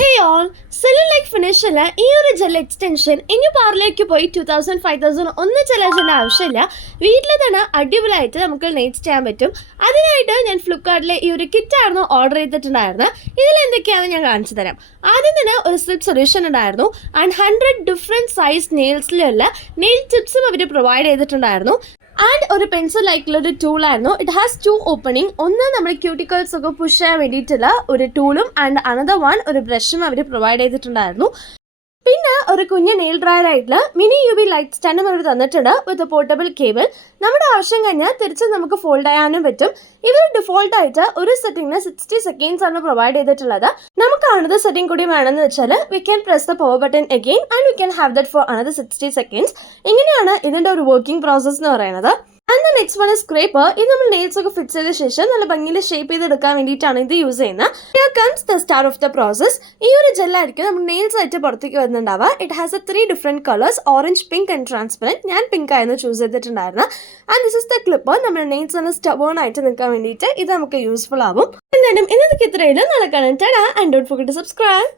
Hey all, Cellulite Finish ഈ ഒരു gel extension ഇനി പാർലറിലേക്ക് പോയി 2000-5000 ഒന്നും ചെലവിൻ്റെ ആവശ്യമില്ല. വീട്ടിൽ തന്നെ അടിപൊളിയായിട്ട് നമുക്ക് നെയ്റ്റ്സ് ചെയ്യാൻ പറ്റും. അതിനായിട്ട് ഞാൻ ഫ്ലിപ്കാർട്ടിലെ ഈ ഒരു കിറ്റായിരുന്നു ഓർഡർ ചെയ്തിട്ടുണ്ടായിരുന്നത്. ഇതിൽ എന്തൊക്കെയാണെന്ന് ഞാൻ കാണിച്ചു തരാം. ആദ്യം തന്നെ ഒരു സ്ലിപ്പ് സൊല്യൂഷൻ ഉണ്ടായിരുന്നു ആൻഡ് 100 ഡിഫറെൻറ്റ് സൈസ് നെയിൽസിലുള്ള നെയിൽ ടിപ്സും അവർ പ്രൊവൈഡ് ചെയ്തിട്ടുണ്ടായിരുന്നു. ആൻഡ് ഒരു പെൻസിൽ ലൈക്കുള്ള ഒരു ടൂളായിരുന്നു. It has 2 opening. ഒന്ന് നമ്മുടെ ക്യൂട്ടിക്കൽസ് ഒക്കെ പുഷ് ചെയ്യാൻ വേണ്ടിയിട്ടുള്ള ഒരു ടൂളും ആൻഡ് അനദർ വൺ ഒരു ബ്രഷും അവർ പ്രൊവൈഡ് ചെയ്തിട്ടുണ്ടായിരുന്നു. പിന്നെ ഒരു കുഞ്ഞ് നെയിൽ ഡ്രയർ ആയിട്ടുള്ള മിനി UV ലൈറ്റ് സ്റ്റാൻഡും അവർ തന്നിട്ടുണ്ട് വിത്ത് പോർട്ടബിൾ കേബിൾ. നമ്മുടെ ആവശ്യം കഴിഞ്ഞാൽ തിരിച്ച് നമുക്ക് ഫോൾഡ് ചെയ്യാനും പറ്റും. ഇവർ ഡിഫോൾട്ടായിട്ട് ഒരു സെറ്റിങ്ങിന് 60 സെക്കൻഡ്സ് ആണ് പ്രൊവൈഡ് ചെയ്തിട്ടുള്ളത്. നമുക്ക് അനദർ സെറ്റിംഗ് കൂടി വേണമെന്ന് വെച്ചാൽ we can press the power button again and we can have that for another 60 seconds. ഇങ്ങനെയാണ് ഇതിൻ്റെ ഒരു വർക്കിംഗ് പ്രോസസ് എന്ന് പറയുന്നത്. And the next one scraper. ഇത് നമ്മൾ നെയിൽസ് ഒക്കെ ഫിക്സ് ചെയ്ത ശേഷം നല്ല ഭംഗിയിൽ ഷേപ്പ് ചെയ്തെടുക്കാൻ വേണ്ടിയിട്ടാണ് ഇത് യൂസ് ചെയ്യുന്നത്. Here comes the start of the process. ഈ ഒരു ജെല്ലായിരിക്കും നമ്മൾ നെയിൽസ് ആയിട്ട് പുറത്തേക്ക് വരുന്നുണ്ടാവുക. It has a 3 different colours, orange, pink and transparent. ഞാൻ പിങ്ക് ആയിരുന്നു ചൂസ് ചെയ്തിട്ടുണ്ടായിരുന്നത്. And this is the clipper. നമ്മുടെ നെയിൽസ് നല്ല സ്റ്റബേൺ ആയിട്ട് നിൽക്കാൻ വേണ്ടിയിട്ട് ഇത് നമുക്ക് യൂസ്ഫുൾ ആവും. എന്തായാലും ഇന്നത്തെ ഇത്രയും നടക്കാനും tata and don't forget to subscribe.